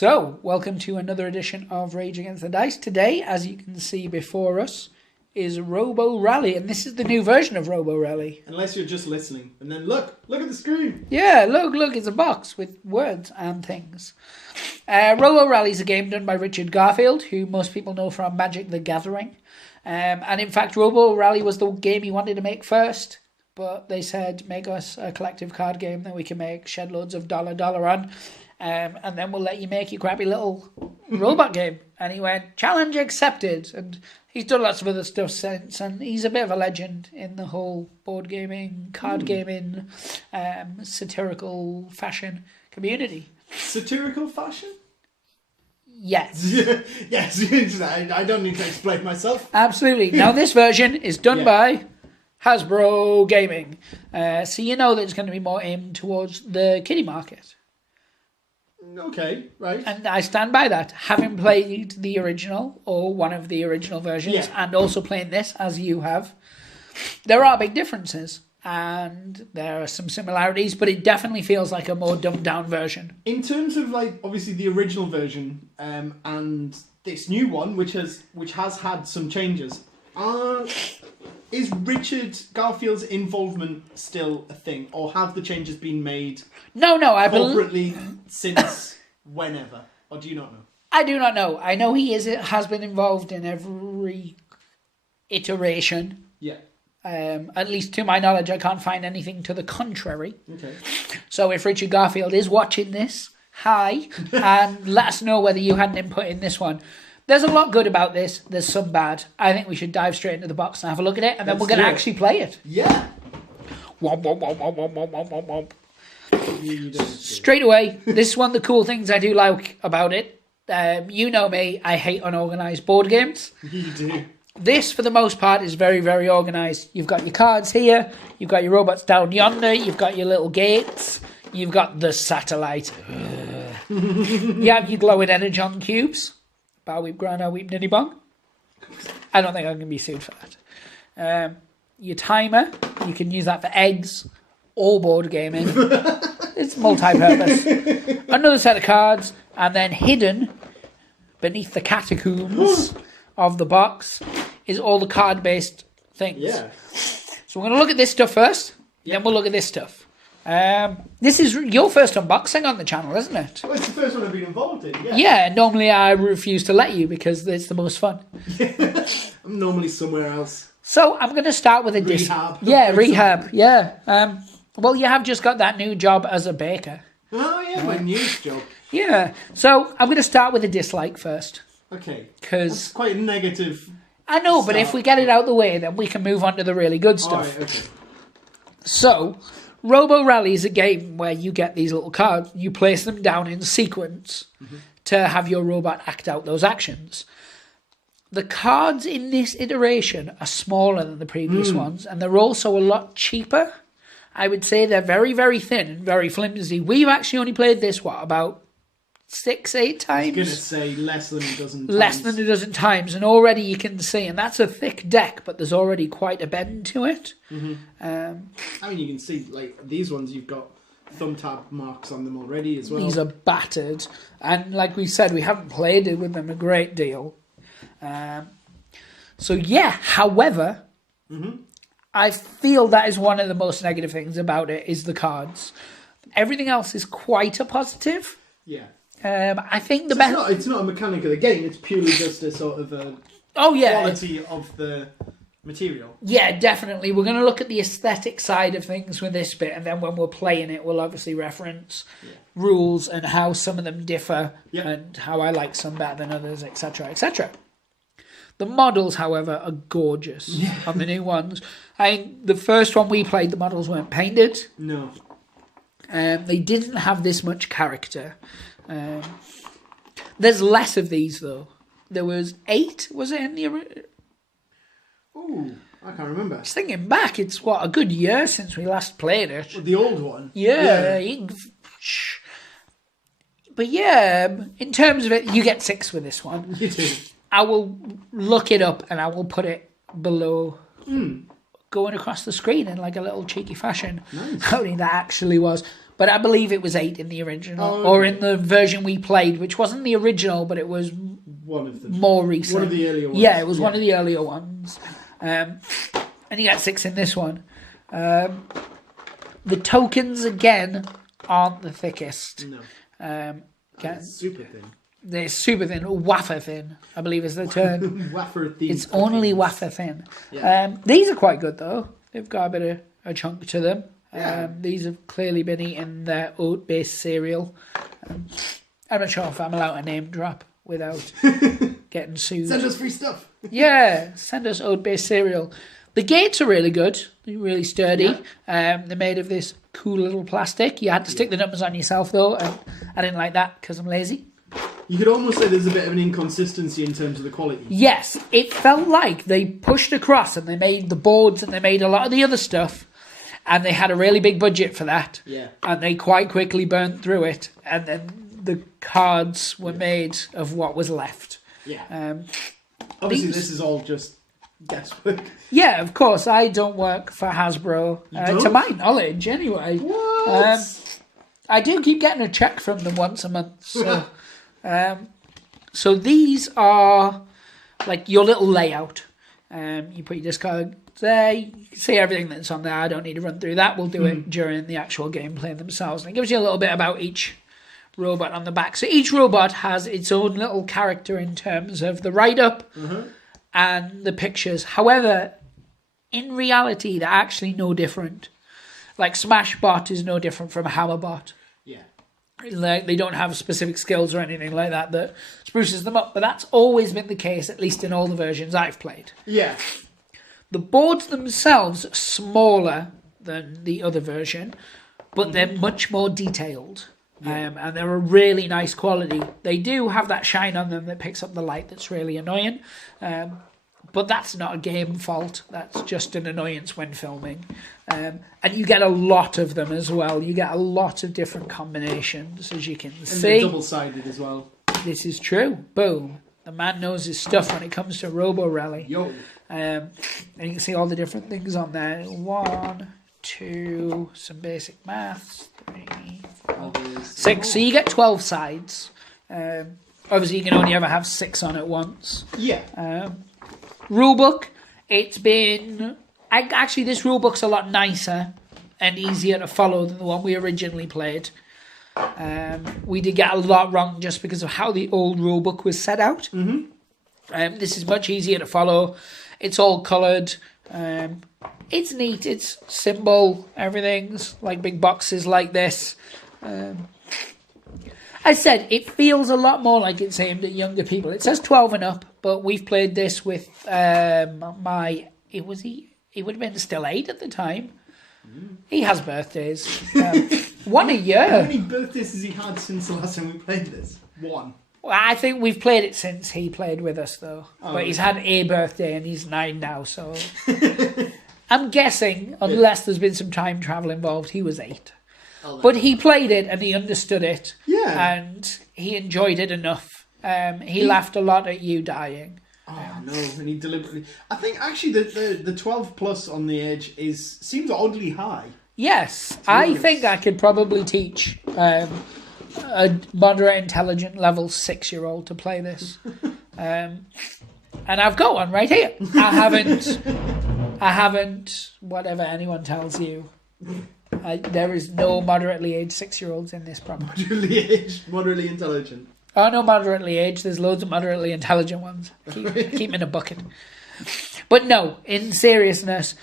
So, welcome to another edition of Rage Against the Dice. Today, as you can see before us, is Robo Rally, and this is the new version of Robo Rally. Unless you're just listening, and then look at the screen. Yeah, look, it's a box with words and things. Robo Rally is a game done by Richard Garfield, who most people know from Magic the Gathering. And in fact, Robo Rally was the game he wanted to make first, but they said, make us a collective card game that we can make shed loads of dollar on. And then we'll let you make your crappy little robot game. And he went, challenge accepted. And he's done lots of other stuff since. And he's a bit of a legend in the whole board gaming, card gaming, satirical fashion community. Satirical fashion? Yes. Yes, I don't need to explain myself. Absolutely. Now this version is done by Hasbro Gaming. So you know that it's going to be more aimed towards the kiddie market. Okay, right. And I stand by that. Having played the original, or one of the original versions, and also playing this, as you have, there are big differences. And there are some similarities, but it definitely feels like a more dumbed-down version. In terms of, obviously the original version and this new one, which has had some changes, is Richard Garfield's involvement still a thing? Or have the changes been made I corporately since whenever? Or do you not know? I do not know. I know he has been involved in every iteration. Yeah. At least to my knowledge, I can't find anything to the contrary. Okay. So if Richard Garfield is watching this, hi, and let us know whether you had an input in this one. There's a lot good about this. There's some bad. I think we should dive straight into the box and have a look at it, and then we're going to actually play it. Yeah. Womp, womp, womp, womp, womp, womp, womp, womp. Straight away, this is one of the cool things I do like about it. You know me, I hate unorganised board games. You do. This, for the most part, is very, very organised. You've got your cards here, you've got your robots down yonder, you've got your little gates, you've got the satellite. You have your glowing energon cubes. Bow weep, grana weep, niddy bong. I don't think I'm going to be sued for that. Your timer, you can use that for eggs or board gaming. It's multi-purpose. Another set of cards, and then hidden beneath the catacombs of the box is all the card-based things. Yeah. So we're going to look at this stuff first, then we'll look at this stuff. This is your first unboxing on the channel, isn't it? Well, it's the first one I've been involved in, yeah. Yeah, normally I refuse to let you because it's the most fun. I'm normally somewhere else. So I'm going to start with a rehab. Rehab, yeah. Well, you have just got that new job as a baker. Oh, yeah, my news job. Yeah, so I'm going to start with a dislike first. Okay. Because that's quite a negative. I know, but if we get it out of the way, then we can move on to the really good stuff. All right, okay. So, Robo Rally is a game where you get these little cards, you place them down in sequence to have your robot act out those actions. The cards in this iteration are smaller than the previous ones, and they're also a lot cheaper. I would say they're very, very thin and very flimsy. We've actually only played this, about 6-8 times? I was going to say less than a dozen times. Less than a dozen times, and already you can see, and that's a thick deck, but there's already quite a bend to it. You can see, these ones, you've got thumb tab marks on them already as well. These are battered, and like we said, we haven't played it with them a great deal. However, I feel that is one of the most negative things about it, is the cards. Everything else is quite a positive. Yeah. I think it's not a mechanic of the game, it's purely just a sort of quality of the material. Yeah, definitely. We're going to look at the aesthetic side of things with this bit, and then when we're playing it, we'll obviously reference rules and how some of them differ, and how I like some better than others, etc., etc. The models, however, are gorgeous on the new ones. The first one we played, the models weren't painted. No. They didn't have this much character. There's less of these, though. There was 8, was it, in the original? Ooh, I can't remember. Just thinking back, it's, a good year since we last played it. Well, the old one? Yeah. But in terms of it, you get 6 with this one. You do. I will look it up and I will put it below going across the screen in like a little cheeky fashion. Nice. How many that actually was. But I believe it was 8 in the original, Oh, or okay. in the version we played, which wasn't the original, but it was One of them. more recent. One of the earlier ones. Yeah, it was one of the earlier ones. And you got 6 in this one. The tokens, again, aren't the thickest. No. It's super thin. they're super thin, wafer thin, I believe is the term. Wafer thin. It's only wafer thin. Yeah. These are quite good, though. They've got a bit of a chunk to them. Yeah. These have clearly been eating their oat-based cereal. I'm not sure if I'm allowed to name drop without getting sued. Send us free stuff. Yeah, send us oat-based cereal. The gates are really good. They're really sturdy. They're made of this cool little plastic. You had to stick the numbers on yourself, though, and I didn't like that because I'm lazy. You could almost say there's a bit of an inconsistency in terms of the quality. Yes, it felt like they pushed across and they made the boards and they made a lot of the other stuff, and they had a really big budget for that. Yeah. And they quite quickly burnt through it, and then the cards were made of what was left. Yeah. Obviously, these- this is all just guesswork. Yeah, of course, I don't work for Hasbro, don't? to my knowledge, anyway. What? I do keep getting a check from them once a month. So, so these are like your little layout. You put your discard there. You can see everything that's on there. I don't need to run through that. We'll do it during the actual gameplay themselves. And it gives you a little bit about each robot on the back. So each robot has its own little character in terms of the write-up and the pictures. However, in reality, they're actually no different. Like Smashbot is no different from Hammerbot. Yeah. Like, they don't have specific skills or anything like that that spruces them up, but that's always been the case, at least in all the versions I've played. Yeah. The boards themselves are smaller than the other version, but they're much more detailed. And they're a really nice quality. They do have that shine on them that picks up the light that's really annoying. But that's not a game fault. That's just an annoyance when filming. And you get a lot of them as well. You get a lot of different combinations, as you can And see. they're double-sided as well. This is true. Boom. The man knows his stuff when it comes to Robo Rally. Yo. And you can see all the different things on there. 1, 2, some basic maths. 3, 4, 6. So you get 12 sides. Obviously, you can only ever have 6 on at once. Yeah. Rulebook, it's been... Actually, this rulebook's a lot nicer and easier to follow than the one we originally played. We did get a lot wrong just because of how the old rulebook was set out. This is much easier to follow. It's all coloured. It's neat. It's simple. Everything's like big boxes like this. I said, it feels a lot more like it's aimed at younger people. It says 12 and up, but we've played this with he would have been still 8 at the time. He has birthdays. One a year. How many birthdays has he had since the last time we played this? 1. Well, I think we've played it since he played with us, though. But he's had a birthday and he's 9 now, so... I'm guessing, unless there's been some time travel involved, he was 8. But he played it and he understood it. Yeah. And he enjoyed it enough. He laughed a lot at you dying. Oh no! And he deliberately. I think actually the 12 plus on the edge seems oddly high. Yes, I think I could probably teach a moderate intelligent level 6-year-old to play this. And I've got one right here. I haven't. Whatever anyone tells you. There is no moderately aged 6-year-olds in this program. Moderately aged, moderately intelligent. Oh, no, moderately aged. There's loads of moderately intelligent ones. Keep them in a bucket. But no, in seriousness,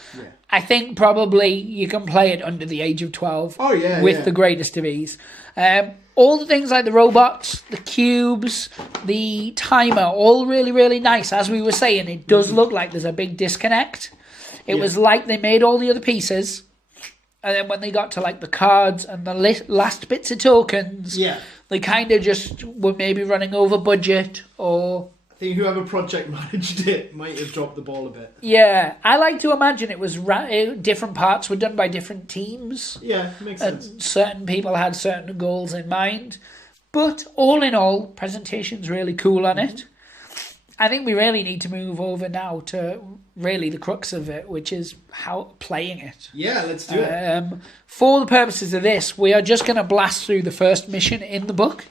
I think probably you can play it under the age of 12 with the greatest of ease. All the things like the robots, the cubes, the timer, all really, really nice. As we were saying, it does look like there's a big disconnect. It was like they made all the other pieces, and then when they got to like the cards and the last bits of tokens, they kind of just were maybe running over budget, or... I think whoever project managed it might have dropped the ball a bit. Yeah, I like to imagine it was different parts were done by different teams. Yeah, makes sense. Certain people had certain goals in mind. But all in all, presentation's really cool on it. I think we really need to move over now to really the crux of it, which is how playing it. Yeah, let's do it. For the purposes of this, we are just going to blast through the first mission in the book.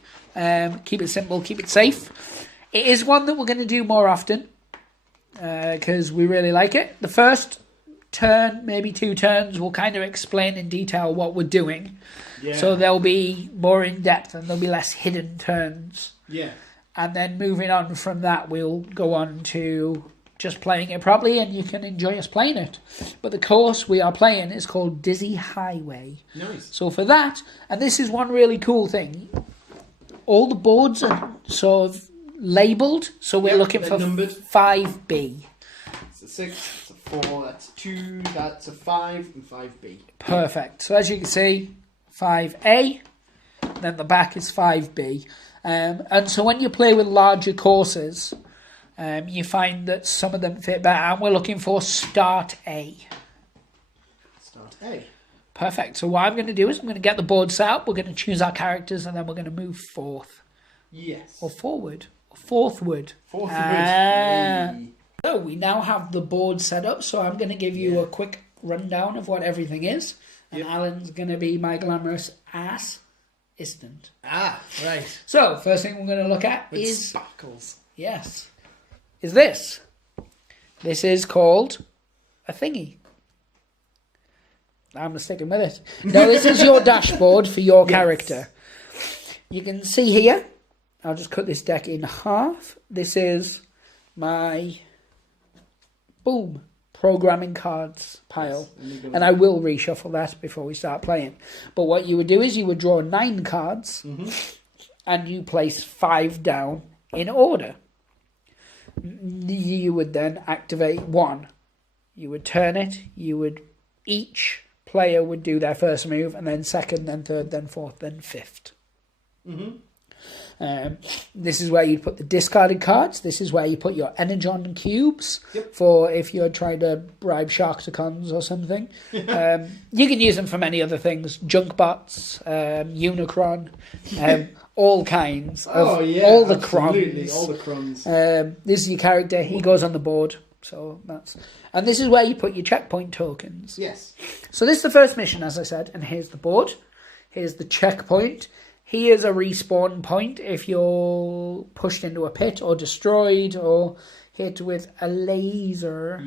Keep it simple, keep it safe. It is one that we're going to do more often because we really like it. The first turn, maybe 2 turns, we'll kind of explain in detail what we're doing. Yeah. So they'll be more in depth and there'll be less hidden turns. Yeah. And then moving on from that, we'll go on to just playing it properly and you can enjoy us playing it. But the course we are playing is called Dizzy Highway. Nice. So for that, and this is one really cool thing, all the boards are sort of labelled, so we're looking for numbered. 5B. It's a 6, it's a 4, that's a 2, that's a 5, and 5B. Perfect. So as you can see, 5A, then the back is 5B. And so when you play with larger courses, you find that some of them fit better, and we're looking for Start A. Start A. Perfect. So what I'm going to do is I'm going to get the board set up, we're going to choose our characters, and then we're going to move forth. Yes. Or forward. Or forthward. Forthward. So we now have the board set up, so I'm going to give you a quick rundown of what everything is. And Alan's going to be my glamorous assistant. Ah, right. So, first thing we're going to look at is... sparkles. Yes. Is this. This is called a thingy. I'm sticking with it. Now, this is your dashboard for your character. You can see here, I'll just cut this deck in half. This is my, boom, programming cards pile. Yes, and I will reshuffle that before we start playing. But what you would do is you would draw 9 cards, and you place 5 down in order. You would then activate 1. You would turn it. You would, each player would do their first move, and then second, then third, then fourth, then fifth. This is where you put the discarded cards. This is where you put your energon cubes for if you're trying to bribe Sharktacons or something. You can use them for many other things. Junk bots, Unicron, all kinds of all the crons. All the crons. This is your character. He goes on the board. So that's, and this is where you put your checkpoint tokens. Yes. So this is the first mission, as I said, and here's the board. Here's the checkpoint. Here's a respawn point if you're pushed into a pit or destroyed or hit with a laser,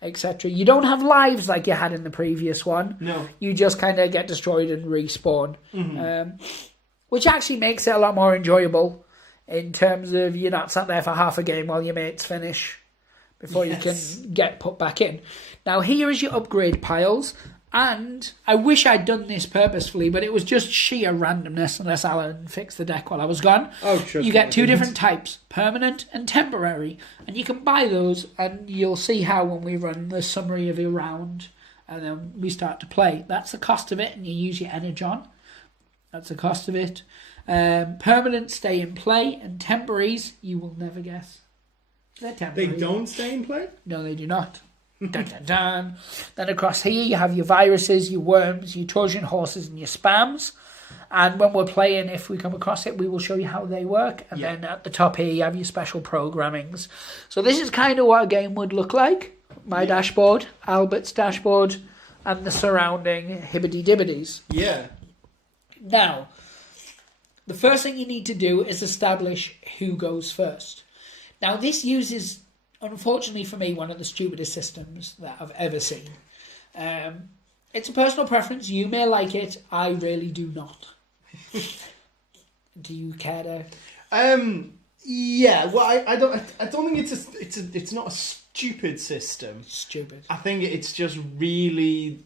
etc. You don't have lives like you had in the previous one. No. You just kind of get destroyed and respawn, which actually makes it a lot more enjoyable in terms of you're not sat there for half a game while your mates finish before you can get put back in. Now, here is your upgrade piles. And I wish I'd done this purposefully, but it was just sheer randomness unless Alan fixed the deck while I was gone. Oh, sure. You get 2 different types, permanent and temporary. And you can buy those, and you'll see how when we run the summary of your round, and then we start to play. That's the cost of it, and you use your energon. That's the cost of it. Permanent stay in play, and temporaries, you will never guess. They're temporary. They don't stay in play? No, they do not. Dun, dun, dun. Then across here you have your viruses, your worms, your Trojan horses and your spams. And when we're playing, if we come across it, we will show you how they work. And then at the top here you have your special programmings. So this is kind of what a game would look like. My dashboard, Albert's dashboard, and the surrounding hibbity-dibbities. Yeah. Now, the first thing you need to do is establish who goes first. Now this uses, unfortunately for me, one of the stupidest systems that I've ever seen. It's a personal preference. You may like it. I really do not. Do you care to? Yeah. Well, I don't think it's not a stupid system. Stupid. I think it's just really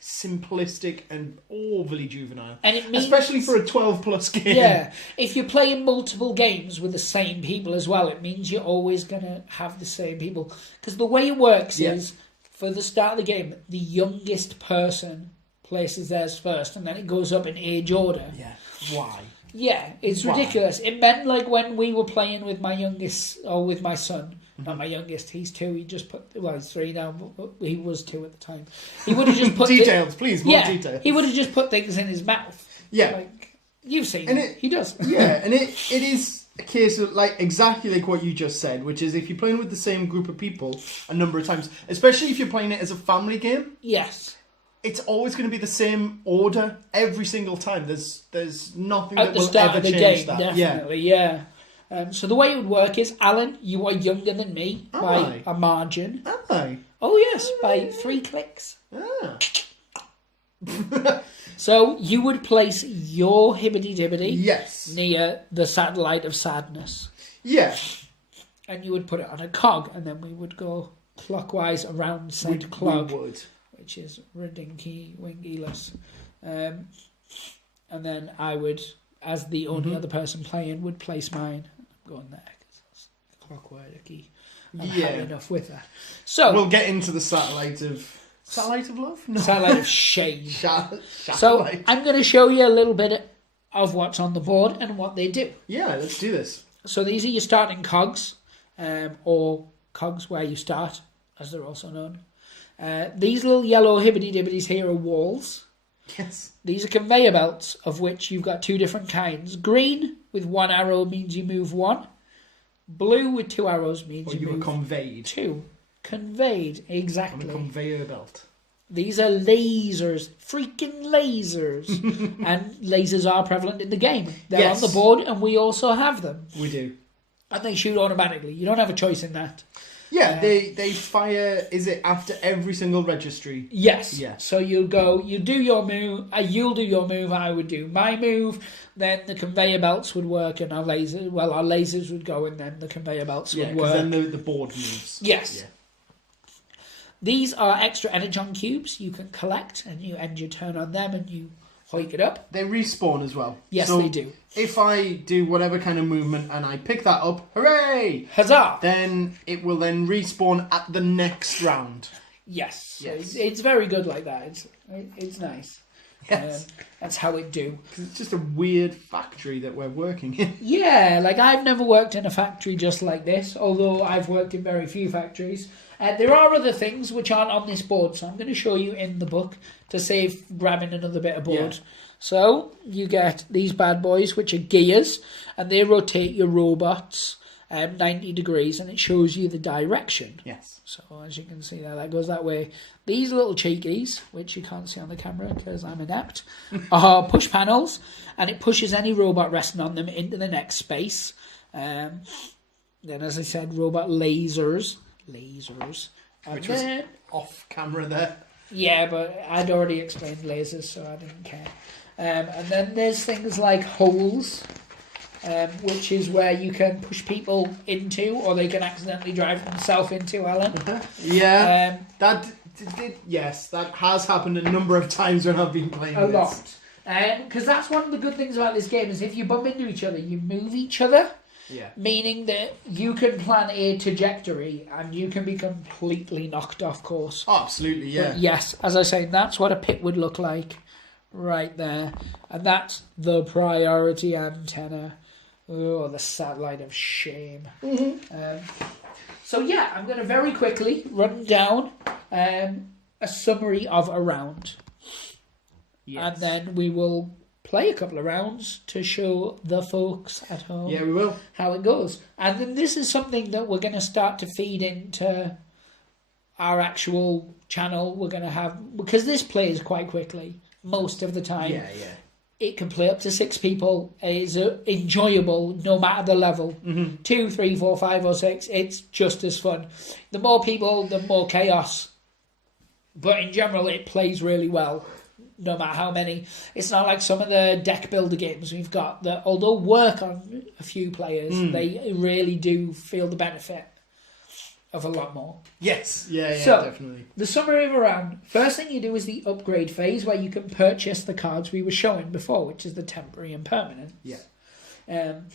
simplistic and overly juvenile, and it means, especially for a 12+ game. Yeah, if you're playing multiple games with the same people as well, it means you're always gonna have the same people. Because the way it works is, for the start of the game, the youngest person places theirs first, and then it goes up in age order. Yeah. Why? Yeah, it's ridiculous. It meant like when we were playing with my youngest, or with my son. Not my youngest, he's 2. He just put, well, he's 3 now, but he was 2 at the time. He would have just put details, please, more details. He would have just put things in his mouth. Yeah, like you've seen and it. He does. Yeah, and it is a case of like exactly like what you just said, which is if you're playing with the same group of people a number of times, especially if you're playing it as a family game, Yes. it's always going to be the same order every single time. There's nothing At that the will start ever of the change game, that. definitely, yeah. So the way it would work is, Alan, you are younger than me by a margin. Am I? Oh yes, by 3 clicks. Ah. So you would place your hibbity-dibbity Yes. near the satellite of sadness. Yeah. And you would put it on a cog, and then we would go clockwise around said clog, We would. which is ridinky-winky-less. And then I would, as the only other person playing, would place mine. I'm going there, because that's clockworky. I'm happy enough with that. So We'll get into the satellite of love? No. satellite of shame. Satellite. So I'm going to show you a little bit of what's on the board and what they do. Yeah, let's do this. So these are your starting cogs, or cogs where you start, as they're also known. These little yellow hibbity-dibbities here are walls. Yes. These are conveyor belts, of which you've got 2 different kinds. Green with 1 arrow means you move 1. Blue with 2 arrows means Or you were move conveyed. 2. Conveyed, On exactly. a conveyor belt. These are lasers, freaking lasers. And lasers are prevalent in the game. They're on the board, and we also have them. We do. And they shoot automatically. You don't have a choice in that. Yeah, they fire, is it after every single registry? Yes. Yeah. So you do your move, you'll do your move, I would do my move, then the conveyor belts would work, and our lasers would go, and then the conveyor belts would work. Then the board moves. Yes. Yeah. These are extra energon cubes you can collect, and you end your turn on them, and you hoik it up. They respawn as well. Yes, So they do. If I do whatever kind of movement and I pick that up, hooray! Huzzah! Then it will then respawn at the next round. Yes. Yes. It's very good like that. It's nice. Yes. That's how it do. It's just a weird factory that we're working in. Yeah, like I've never worked in a factory just like this, although I've worked in very few factories. There are other things which aren't on this board, so I'm going to show you in the book to save grabbing another bit of board. Yeah. So you get these bad boys, which are gears, and they rotate your robots 90 degrees, and it shows you the direction. Yes. So as you can see there, that goes that way. These little cheekies, which you can't see on the camera because I'm inept, are push panels, and it pushes any robot resting on them into the next space. Then, as I said, robot lasers. And Which was off camera there. yeah, but I'd already explained lasers, so I didn't care. And then there's things like holes, which is where you can push people into, or they can accidentally drive themselves into, Alan. Yeah. That has happened a number of times when I've been playing A this. lot. Because that's one of the good things about this game, is if you bump into each other, you move each other. Yeah. Meaning that you can plan a trajectory and you can be completely knocked off course. Oh, absolutely, yeah. But yes, as I say, that's what a pit would look like right there. And that's the priority antenna. Oh, the satellite of shame. So yeah, I'm going to very quickly run down a summary of a round. Yes. And then we will play a couple of rounds to show the folks at home Yeah, we will. how it goes. And then this is something that we're going to start to feed into our actual channel. We're going to have, because this plays quite quickly most of the time. Yeah. It can play up to 6 people. It is enjoyable no matter the level. 2, 3, 4, 5 or 6. It's just as fun. The more people, the more chaos. But in general, it plays really well. No matter how many. It's not like some of the deck builder games we've got that, although work on a few players, they really do feel the benefit of a lot more. Yes. Yeah, So, definitely. The summary of a round. First thing you do is the upgrade phase, where you can purchase the cards we were showing before, which is the temporary and permanent. Yeah. And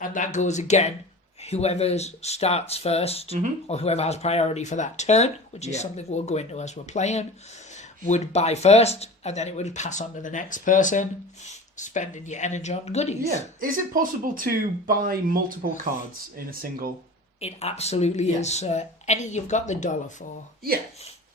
that goes again, whoever starts first, or whoever has priority for that turn, which is something we'll go into as we're playing, would buy first, and then it would pass on to the next person, spending your energy on goodies. Yeah. Is it possible to buy multiple cards in a single? It absolutely is. Any you've got the dollar for. Yeah.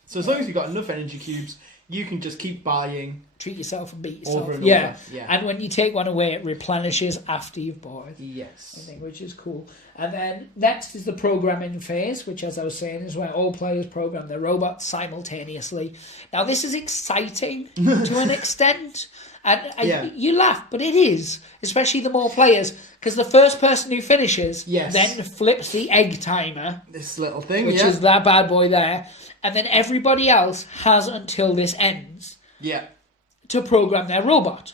So as long as you've got enough energy cubes, you can just keep buying treat yourself and beat yourself. Over and yeah. over, yeah. And when you take one away, it replenishes after you've bought it. Yes. I think, which is cool. And then next is the programming phase, which, as I was saying, is where all players program their robots simultaneously. Now, this is exciting to an extent. And you laugh, but it is, especially the more players, because the first person who finishes then flips the egg timer. This little thing, which is that bad boy there. And then everybody else has until this ends to program their robot.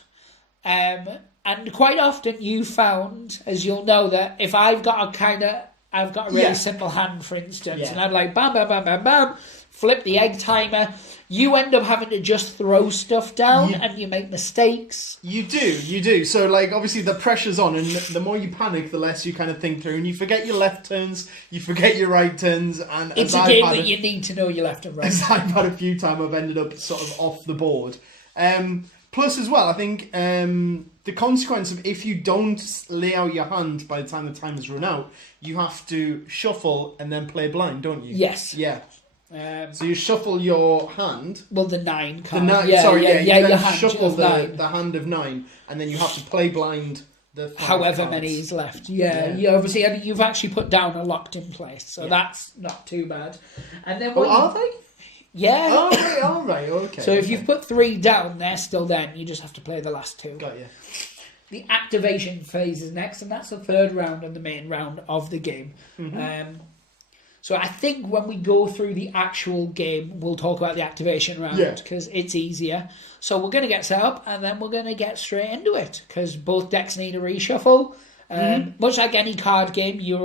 And quite often you found, as you'll know, that if I've got a really simple hand, for instance, and I'm like, bam, bam, bam, bam, bam, flip the egg timer, you end up having to just throw stuff down and you make mistakes. You do. So, like, obviously the pressure's on, and the more you panic, the less you kind of think through, and you forget your left turns, you forget your right turns, and it's a game that you need to know your left and right. As I've had a few times, I've ended up sort of off the board. Plus, as well, I think the consequence of if you don't lay out your hand by the time the time is run out, you have to shuffle and then play blind, don't you? Yes. Yeah. So you shuffle your hand. Well, the 9 card. You your hand shuffle of 9. the hand of 9, and then you have to play blind the 5 however cards. many is left. You obviously, you've actually put down a locked in place, so that's not too bad. And then are they? Yeah. Oh, all right, okay. So if you've put 3 down, they're still there, and you just have to play the last 2. Got you. The activation phase is next, and that's the third round and the main round of the game. Mm-hmm. So I think when we go through the actual game, we'll talk about the activation round because it's easier. So we're going to get set up, and then we're going to get straight into it because both decks need a reshuffle. Much like any card game, you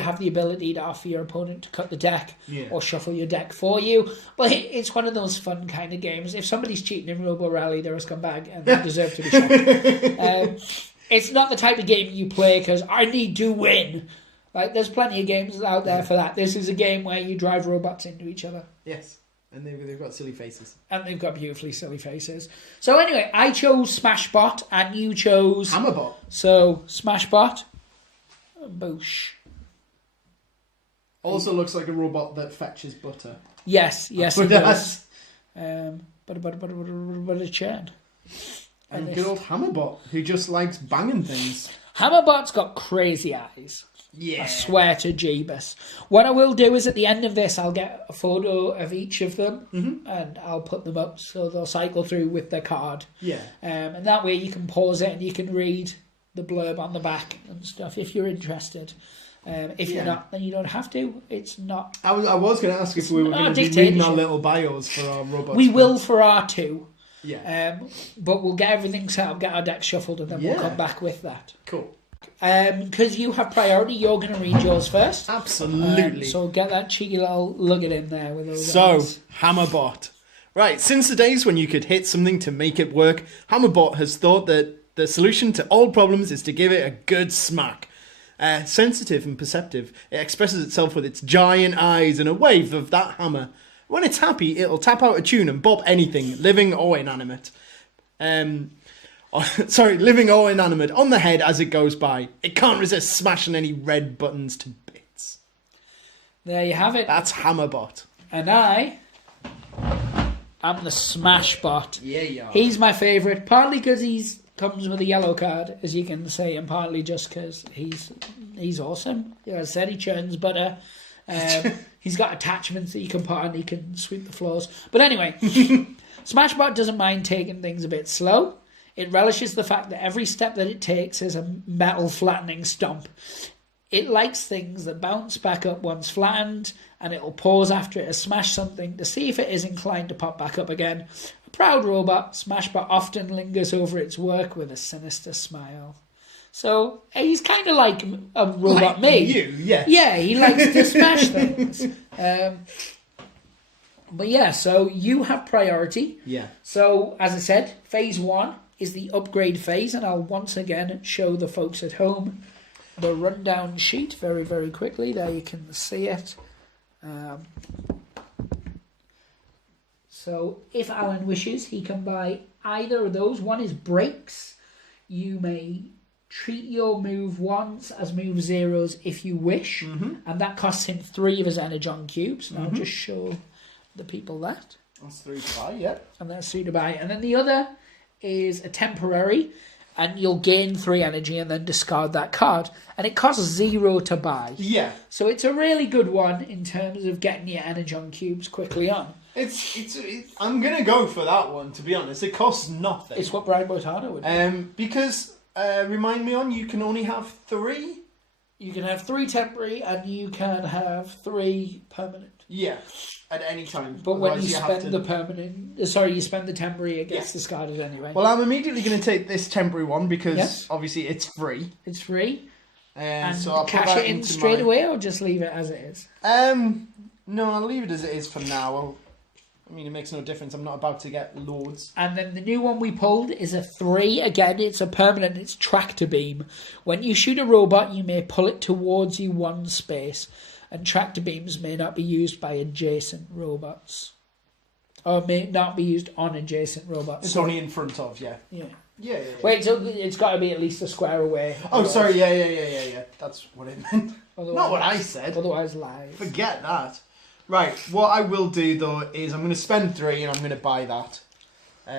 have the ability to offer your opponent to cut the deck or shuffle your deck for you. But it's one of those fun kind of games. If somebody's cheating in Robo Rally, they're a scumbag and they deserve to be shot. It's not the type of game you play because I need to win. Like, there's plenty of games out there for that. This is a game where you drive robots into each other. Yes, and they've got silly faces. And they've got beautifully silly faces. So anyway, I chose Smashbot, and you chose... Hammerbot. So, Smashbot. Boosh. Also looks like a robot that fetches butter. Yes, it does. But a churn. And good old Hammerbot, who just likes banging things. Hammerbot's got crazy eyes. Yeah. I swear to Jeebus. What I will do is at the end of this, I'll get a photo of each of them and I'll put them up so they'll cycle through with their card. Yeah. And that way you can pause it and you can read the blurb on the back and stuff if you're interested. If you're not, then you don't have to. It's not... I was going to ask if we were going to be reading our little bios for our robots. We will for our 2. Yeah. But we'll get everything set up, get our deck shuffled, and then we'll come back with that. Cool. Because you have priority, you're going to read yours first. Absolutely. So get that cheeky little lug it in there with those. So, eyes. Hammerbot. Right, since the days when you could hit something to make it work, Hammerbot has thought that the solution to all problems is to give it a good smack. Sensitive and perceptive, it expresses itself with its giant eyes and a wave of that hammer. When it's happy, it'll tap out a tune and bop anything, living or inanimate. Living or inanimate, on the head as it goes by. It can't resist smashing any red buttons to bits. There you have it. That's Hammerbot. And I am the Smashbot. Yeah, you are. He's my favourite, partly because he's comes with a yellow card, as you can see, and partly just because he's awesome. Yeah, I said he churns butter. He's got attachments that you can put on. He can sweep the floors. But anyway, Smashbot doesn't mind taking things a bit slow. It relishes the fact that every step that it takes is a metal flattening stomp. It likes things that bounce back up once flattened, and it'll pause after it has smashed something to see if it is inclined to pop back up again. A proud robot, Smashbot often lingers over its work with a sinister smile. So he's kind of like a robot like me. You, yes. Yeah, he likes to smash things. But yeah, so you have priority. Yeah. So, as I said, phase 1 is the upgrade phase, and I'll once again show the folks at home the rundown sheet very, very quickly. There you can see it. So, if Alan wishes, he can buy either of those. One is brakes. You may treat your move once as move zeros if you wish, and that costs him 3 of his Energon cubes. And I'll just show the people that. That's 3 to buy, yeah. And that's 3 to buy. And then the other is a temporary, and you'll gain 3 energy and then discard that card. And it costs 0 to buy. Yeah. So it's a really good one in terms of getting your energon cubes quickly on. I'm going to go for that one, to be honest. It costs nothing. It's what Brian Boitano would do. Because, remind me you can only have 3? You can have 3 temporary and you can have 3 permanent. Yeah, at any time. But when you spend the permanent... you spend the temporary, it gets discarded anyway. Well, I'm immediately going to take this temporary one because obviously it's free. It's free. And so I'll cash it in straight away or just leave it as it is? No, I'll leave it as it is for now. It makes no difference. I'm not about to get loads. And then the new one we pulled is a 3. Again, it's a permanent. It's tractor beam. When you shoot a robot, you may pull it towards you 1 space. And tractor beams may not be used by adjacent robots. Or may not be used on adjacent robots. It's only in front of, yeah. Yeah. Yeah. Wait, so it's got to be at least a square away. Oh, sorry, yeah. That's what it meant. Not what I said. Otherwise, lies. Forget that. Right, what I will do, though, is I'm going to spend 3 and I'm going to buy that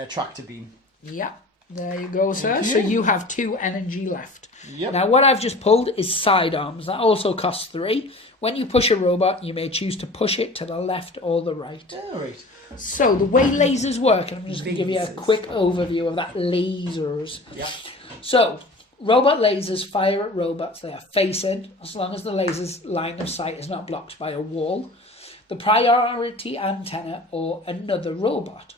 tractor beam. Yeah, there you go, sir. So you have 2 energy left. Yep. Now, what I've just pulled is sidearms. That also costs 3. When you push a robot, you may choose to push it to the left or the right. All right. So, the way lasers work, and I'm just going to give you a quick overview of that. Lasers. Yeah. So, robot lasers fire at robots they are facing, as long as the laser's line of sight is not blocked by a wall, the priority antenna, or another robot.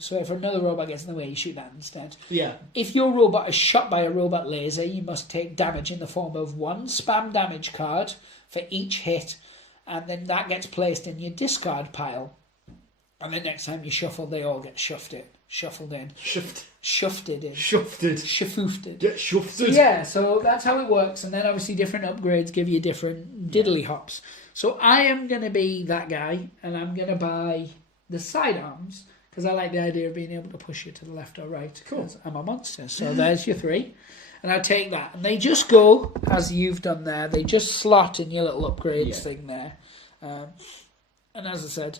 So if another robot gets in the way, you shoot that instead. Yeah. If your robot is shot by a robot laser, you must take damage in the form of 1 spam damage card for each hit, and then that gets placed in your discard pile. And then next time you shuffle, they all get shuffled in. Shufted in. Shafoofted. Get shufted. So yeah, so that's how it works. And then obviously different upgrades give you different diddly hops. So I am going to be that guy, and I'm going to buy the sidearms, because I like the idea of being able to push you to the left or right. Cool. I'm a monster. So there's your 3. And I'll take that. And they just go, as you've done there, they just slot in your little upgrades thing there. And as I said,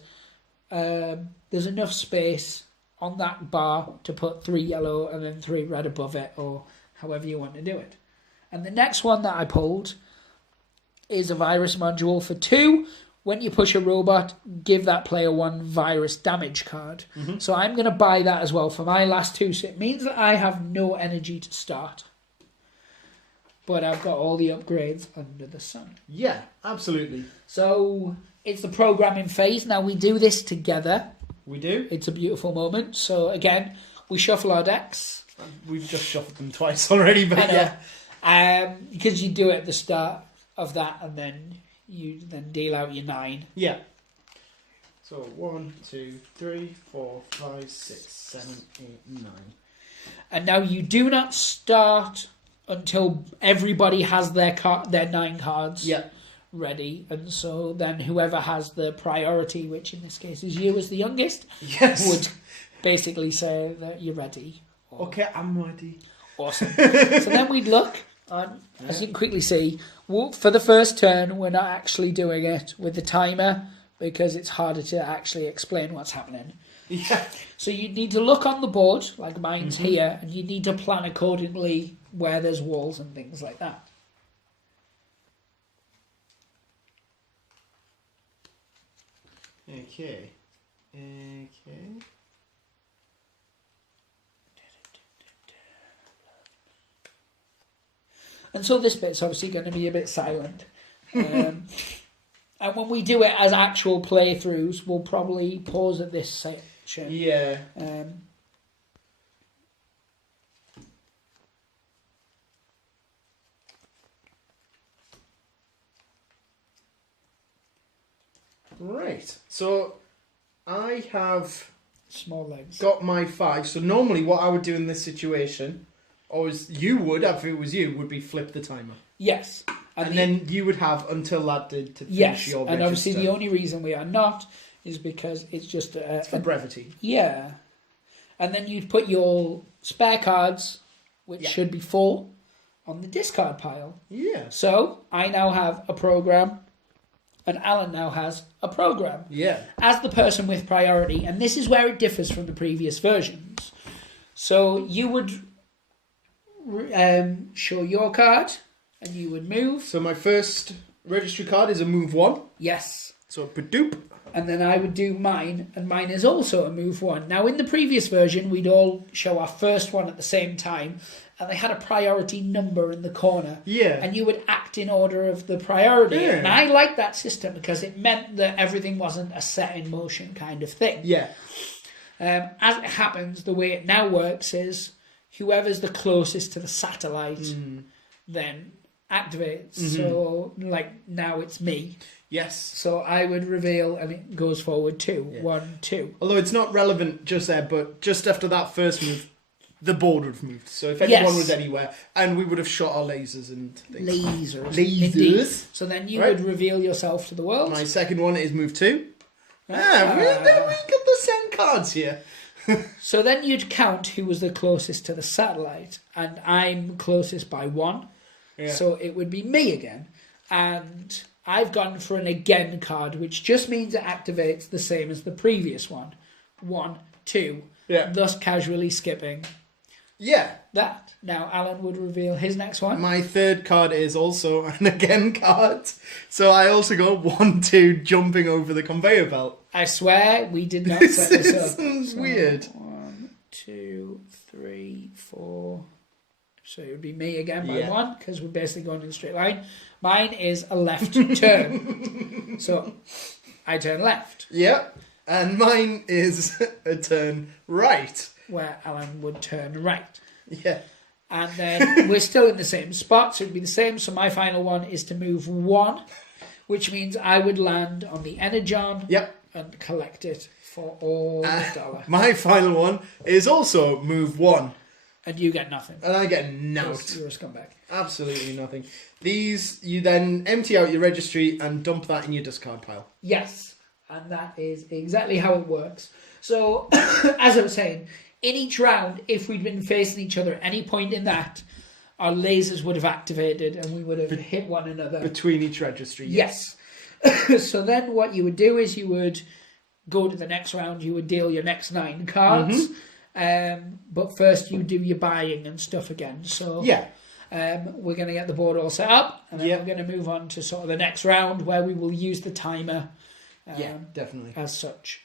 there's enough space on that bar to put 3 yellow and then 3 red above it, or however you want to do it. And the next one that I pulled is a virus module for 2. When you push a robot, give that player 1 virus damage card. Mm-hmm. So I'm going to buy that as well for my last 2. So it means that I have no energy to start. But I've got all the upgrades under the sun. Yeah, absolutely. So it's the programming phase. Now we do this together. We do. It's a beautiful moment. So again, we shuffle our decks. We've just shuffled them twice already, but yeah. Because you do it at the start of that, and then you then deal out your 9. Yeah. So 1, 2, 3, 4, 5, 6, 7, 8, 9. And now you do not start until everybody has their 9 cards ready. And so then whoever has the priority, which in this case is you as the youngest, would basically say that you're ready. Okay, I'm ready. Awesome. So then we'd look, and as you can quickly see, for the first turn, we're not actually doing it with the timer because it's harder to actually explain what's happening. Yeah. So you need to look on the board, like mine's here, and you need to plan accordingly where there's walls and things like that. Okay. And so this bit's obviously going to be a bit silent. And when we do it as actual playthroughs, we'll probably pause at this section. Yeah. Right. So I have small legs. Got my 5. So normally what I would do in this situation, or as you would, if it was you, would be flip the timer. Yes. And then you would have until that did to finish your register. And obviously the only reason we are not is because it's just it's for brevity. Yeah. And then you'd put your spare cards, which should be 4, on the discard pile. Yeah. So I now have a program, and Alan now has a program. Yeah. As the person with priority, and this is where it differs from the previous versions. So you would show your card, and you would move. So my first registry card is a move 1. Yes. So Padoop. And then I would do mine, and mine is also a move 1. Now, in the previous version, we'd all show our first one at the same time, and they had a priority number in the corner. Yeah. And you would act in order of the priority. Yeah. And I liked that system because it meant that everything wasn't a set in motion kind of thing. Yeah. As it happens, the way it now works is whoever's the closest to the satellite then activates. So, like, now it's me. Yes. So I would reveal, and it goes forward 2. 1, 2. Although it's not relevant just there, but just after that first move, the board would have moved. So if anyone was anywhere, and we would have shot our lasers and things. Lasers. Indeed. So then you would reveal yourself to the world. My second one is move 2. We got the same cards here. So then you'd count who was the closest to the satellite, and I'm closest by 1. Yeah. So it would be me again. And I've gone for an again card, which just means it activates the same as the previous one. 1, 2. Yeah. Thus casually skipping Yeah. that. Now Alan would reveal his next one. My third card is also an again card. So I also go 1, 2, jumping over the conveyor belt. I swear we did not set this up. This is weird. 1, 2, 3, 4. So it would be me again by Yeah. 1, because we're basically going in a straight line. Mine is a left turn. So I turn left, Yeah. And mine is a turn right. where Alan would turn right. Yeah. And then we're still in the same spot, so it'd be the same. So my final one is to move 1, which means I would land on the Energon Yep. and collect it for all the dollar. My final one is also move 1. And you get nothing. And I get nout. You're a scumbag. Absolutely nothing. These, you then empty out your registry and dump that in your discard pile. Yes, and that is exactly how it works. So, as I was saying, in each round, if we'd been facing each other at any point in that, our lasers would have activated and we would have hit one another. Between each registry, Yes. So then what you would do is you would go to the next round, you would deal your next 9 cards. But first you do your buying and stuff again. So yeah. We're going to get the board all set up, and then we're going to move on to sort of the next round where we will use the timer. Definitely. As such.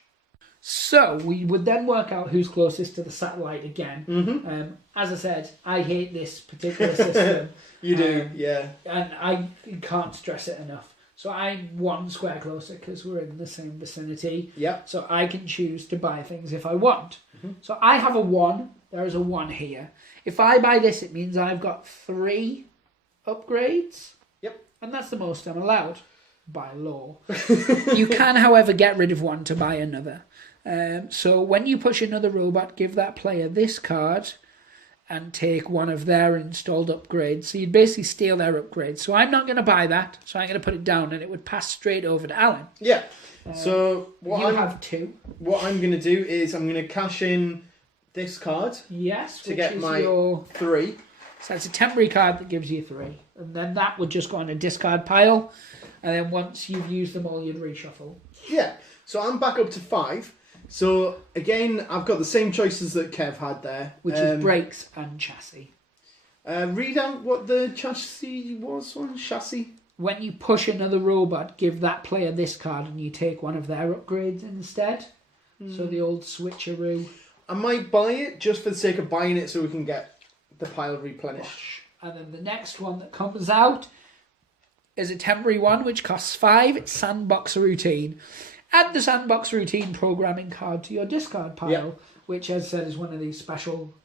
So we would then work out who's closest to the satellite again. As I said, I hate this particular system. You do, yeah. And I can't stress it enough. So I'm 1 square closer because we're in the same vicinity. Yep. So I can choose to buy things if I want. So I have a 1. There is a 1 here. If I buy this, it means I've got 3 upgrades. Yep. And that's the most I'm allowed by law. You can, however, get rid of 1 to buy another. So when you push another robot, give that player this card and take one of their installed upgrades. So you'd basically steal their upgrades. So I'm not going to buy that. So I'm going to put it down and it would pass straight over to Alan. Yeah. So you have 2. What I'm going to do is I'm going to cash in this card. Yes. To get my your 3. So it's a temporary card that gives you 3. And then that would just go on a discard pile. And then once you've used them all, you'd reshuffle. Yeah. So I'm back up to 5. So again, I've got the same choices that Kev had there. Which is brakes and chassis. Read out what the chassis was on. Chassis? When you push another robot, give that player this card and you take one of their upgrades instead. So the old switcheroo. I might buy it just for the sake of buying it so we can get the pile replenished. And then the next one that comes out is a temporary one which costs 5. It's Sandbox Routine. Add the Sandbox Routine programming card to your discard pile, which, as I said, is one of these special...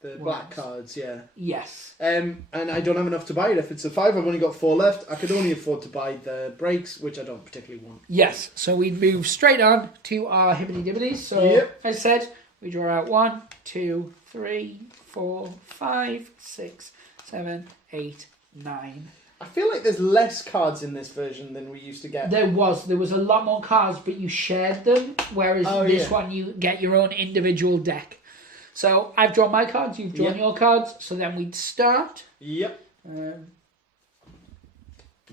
The black cards, yeah. Yes. And I don't have enough to buy it. If it's a 5, I've only got 4 left. I could only afford to buy the brakes, which I don't particularly want. Yes, so we'd move straight on to our hibbity-dibbities. So, as I said, we draw out 1, 2, 3, 4, 5, 6, 7, 8, 9. I feel like there's less cards in this version than we used to get. There was a lot more cards, but you shared them, whereas this one you get your own individual deck. So I've drawn my cards, you've drawn your cards, so then we'd start. Yep.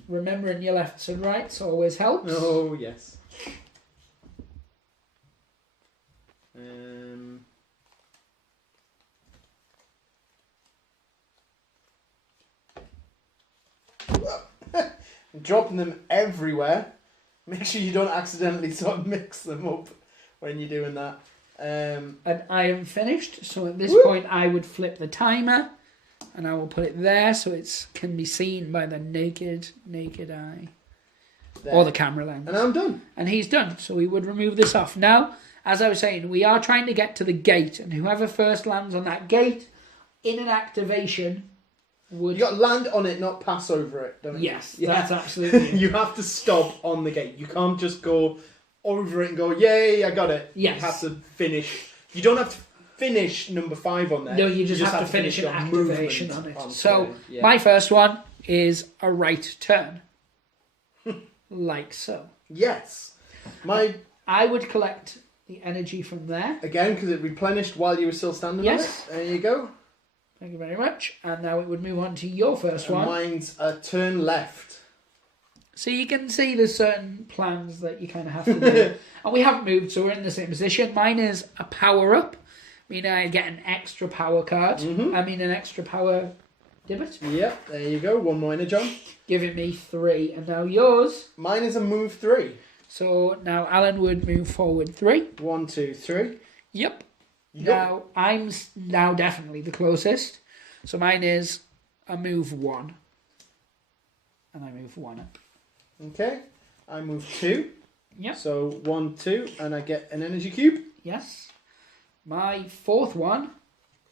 remembering your lefts and rights always helps. Oh, yes. Dropping them everywhere. Make sure you don't accidentally sort of mix them up when you're doing that. And I am finished, so at this Woo! point I would flip the timer and I will put it there so it can be seen by the naked eye. There. Or the camera lens. And I'm done. And he's done, so we would remove this off. Now, as I was saying, we are trying to get to the gate, and whoever first lands on that gate in an activation would... You got to land on it, not pass over it, don't you? Yes, that's absolutely it. You have to stop on the gate. You can't just go over it and go, yay, I got it. Yes. You have to finish. You don't have to finish number 5 on there. No, you just have to finish an your activation on movement it. on So, turn. Yeah. my first one is a right turn. Like so. Yes. I would collect the energy from there. Again, because it replenished while you were still standing Yes. on it. There you go. Thank you very much. And now it would move on to your first And one. mine's a turn left. So you can see there's certain plans that you kind of have to do. And we haven't moved, so we're in the same position. Mine is a power-up, meaning I get an extra power card. Mm-hmm. I mean an extra power divot. Yep, there you go. One more John. Giving me 3. And now yours. Mine is a move 3. So now Alan would move forward 3. 1, 2, 3. Yep. Yep. Now, I'm now definitely the closest. So mine is a move 1. And I move 1 up. Okay. I move 2. Yep. So 1, 2, and I get an energy cube. Yes. My fourth one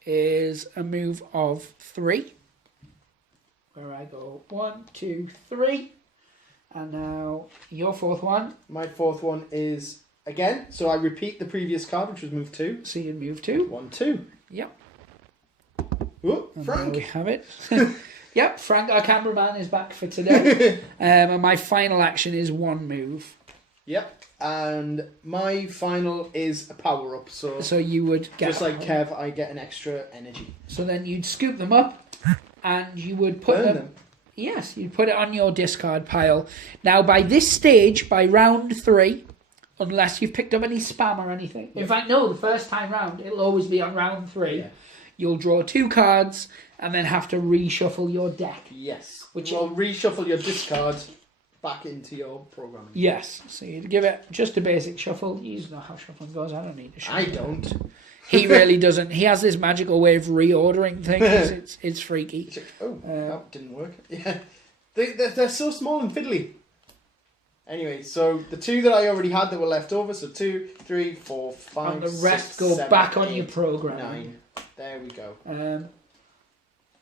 is a move of 3. Where I go 1, 2, 3. And now your fourth one. My fourth one is again. So I repeat the previous card, which was move 2. So you move 2. 1, 2. Yep. Ooh, And Frank. there we have it. Yep, Frank, our cameraman, is back for today. And my final action is 1 move. Yep. And my final is a power up. So you would get... just like Kev, I get an extra energy. So then you'd scoop them up and you would put Burn them... them. Yes, you'd put it on your discard pile. Now, by this stage, by round 3, unless you've picked up any spam or anything... In fact, no, the first time round, it'll always be on round 3. Yeah. You'll draw 2 cards and then have to reshuffle your deck. Yes. Which will reshuffle your discard back into your programming. Yes, so you'd give it just a basic shuffle. You know how shuffling goes. I don't need to shuffle. I don't. He really doesn't. He has this magical way of reordering things. It's freaky. Oh, that didn't work. Yeah, they're so small and fiddly. Anyway, so the 2 that I already had that were left over, so 2, 3, 4, 5, And the rest 6, go 7, back on 8, your program. 9. There we go.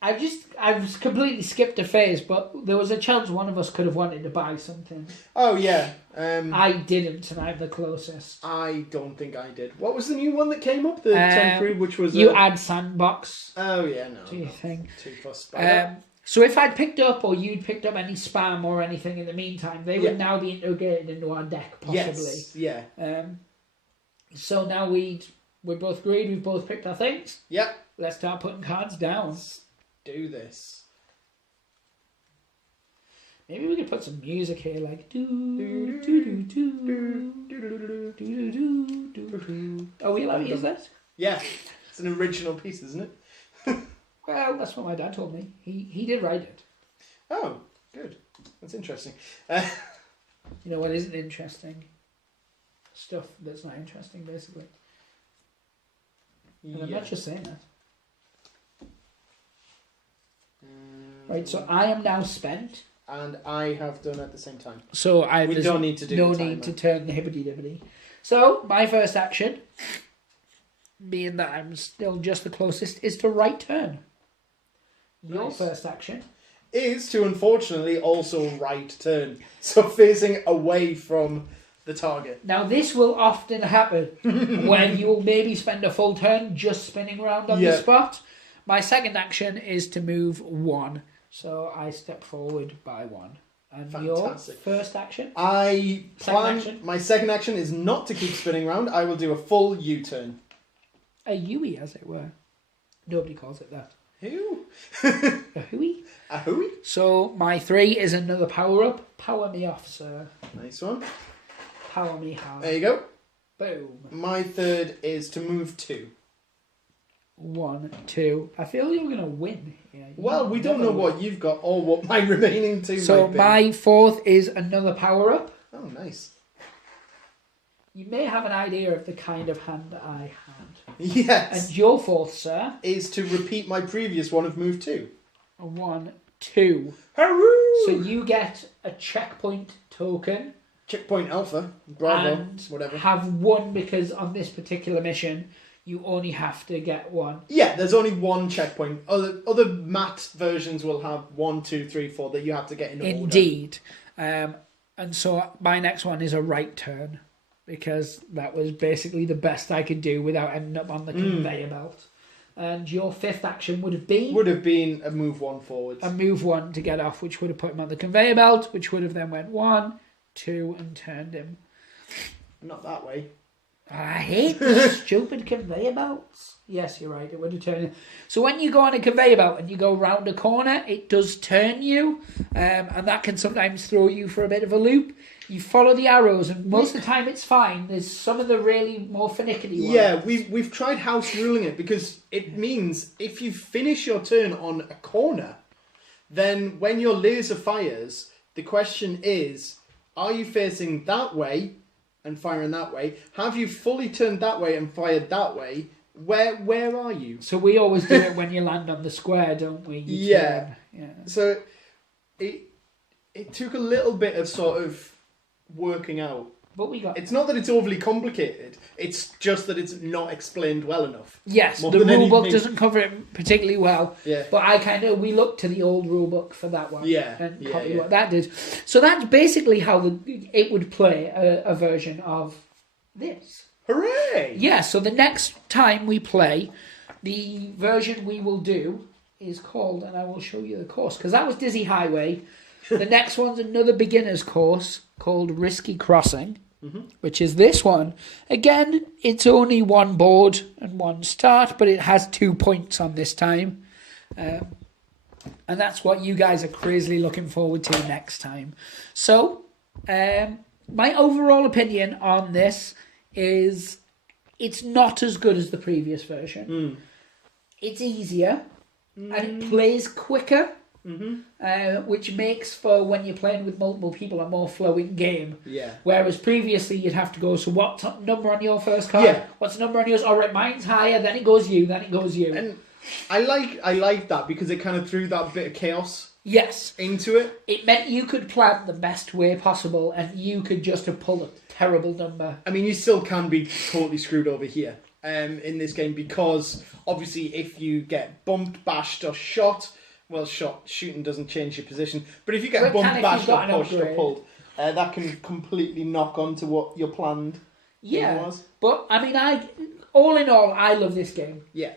I've completely skipped a phase, but there was a chance one of us could have wanted to buy something. Oh yeah. I didn't, and I'm the closest. I don't think I did. What was the new one that came up? The temporary, which was you add sandbox Oh yeah, no. to your thing. Too fussed by that. So if I'd picked up or you'd picked up any spam or anything in the meantime, they would now be integrated into our deck, possibly. Yes. Yeah. So now we're both agreed, we've both picked our things. Yep. Let's start putting cards down. Let's do this. Maybe we could put some music here, like do do do do do do do. Are we allowed to use that? Yeah. It's an original piece, isn't it? Well, that's what my dad told me. He did write it. Oh, good. That's interesting. You know what isn't interesting? Stuff that's not interesting, basically. And I'm not just saying that. Right, so I am now spent. And I have done at the same time. So We don't need to do no the timer. need to turn the hibbity-dibbity. So, my first action, being that I'm still just the closest, is to right turn. Your Nice. first action. Is to unfortunately also right turn. So facing away from the target. Now, this will often happen when you will maybe spend a full turn just spinning around on the spot. My second action is to move 1. So I step forward by 1. And Fantastic. your first action? My second action is not to keep spinning around. I will do a full U-turn. A Yui, as it were. Nobody calls it that. Who? A hooey. A hooey? So my 3 is another power-up. Power me off, sir. Nice one. Power me hard. There you go. Boom. My 3rd is to move 2. 1, 2. I feel you're going to win here. Well, we don't know what you've got or what my remaining 2 So might be. my 4th is another power-up. Oh, nice. You may have an idea of the kind of hand that I had. Yes. And your 4th, sir? Is to repeat my previous one of move 2. A 1, 2. Hurroo! So you get a checkpoint token. Checkpoint Alpha. Bravo. And Whatever. have 1 because on this particular mission you only have to get 1. Yeah, there's only 1 checkpoint. Other matte versions will have 1, 2, 3, 4 that you have to get in order. Indeed. And so my next one is a right turn, because that was basically the best I could do without ending up on the conveyor belt. And your 5th action would have been a move 1 forward. a move 1 to get off, which would have put him on the conveyor belt, which would have then went 1, 2 and turned him. Not that way. I hate the stupid conveyor belts. Yes, you're right. It would have turned you. So when you go on a conveyor belt and you go round a corner, it does turn you, and that can sometimes throw you for a bit of a loop. You follow the arrows, and most of the time it's fine. There's some of the really more finicky ones. Yeah, we've tried house ruling it because it means if you finish your turn on a corner, then when your laser fires, the question is, are you facing that way and firing that way? Have you fully turned that way and fired that way? Where are you? So we always do it when you land on the square, don't we? Yeah. Yeah. So it took a little bit of sort of working out. But we got... It's not that it's overly complicated. It's just that it's not explained well enough. Yes, More the than rule book anything. doesn't cover it particularly well. Yeah. But we looked to the old rule book for that one. Yeah, And yeah, copy yeah. what that did. So that's basically how it would play a version of this. Hooray! Yeah, so the next time we play, the version we will do is called, and I will show you the course, because that was Dizzy Highway. The next one's another beginner's course called Risky Crossing, which is this one. Again, it's only 1 board and 1 start, but it has 2 points on this time. And that's what you guys are crazily looking forward to next time. So, my overall opinion on this is it's not as good as the previous version. It's easier, and it plays quicker. Which makes for when you're playing with multiple people a more flowing game. Yeah. Whereas previously you'd have to go, so what number on your first card? Yeah. What's the number on yours? All right, mine's higher, then it goes you, then it goes you. And I like that because it kind of threw that bit of chaos Yes. into it. It meant you could plan the best way possible and you could just have pulled a terrible number. I mean, you still can be totally screwed over here in this game because obviously if you get bumped, bashed or shot, well, shooting doesn't change your position, but if you get bumped, bashed or pushed or pulled, that can completely knock onto what your planned game was. But I mean, all in all, I love this game. Yeah.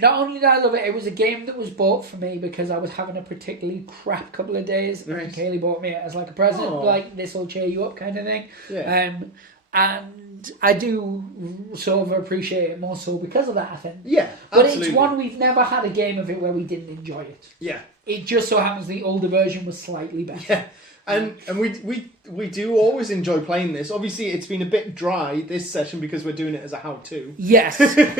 Not only did I love it, it was a game that was bought for me because I was having a particularly crap couple of days. Nice. And Kaylee bought me it as like a present, Aww. like this will cheer you up kind of thing. Yeah. And I do sort of appreciate it more so because of that, I think. Yeah, But absolutely. it's one we've never had a game of it where we didn't enjoy it. Yeah. It just so happens the older version was slightly better. Yeah. And we do always enjoy playing this. Obviously, it's been a bit dry this session because we're doing it as a how-to. Yes,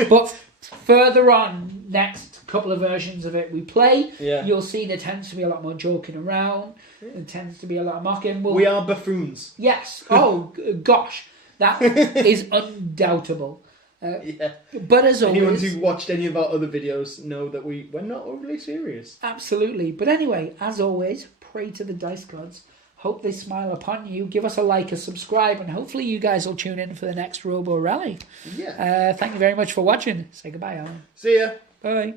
but further on, next couple of versions of it we play, you'll see there tends to be a lot more joking around. There tends to be a lot of mocking. We are buffoons. Yes. Oh, gosh. That is undoubtable. But as always... Anyone who watched any of our other videos know that we're not overly serious. Absolutely. But anyway, as always, pray to the dice gods. Hope they smile upon you. Give us a like, a subscribe, and hopefully you guys will tune in for the next Robo Rally. Yeah. Thank you very much for watching. Say goodbye, Alan. See ya. Bye.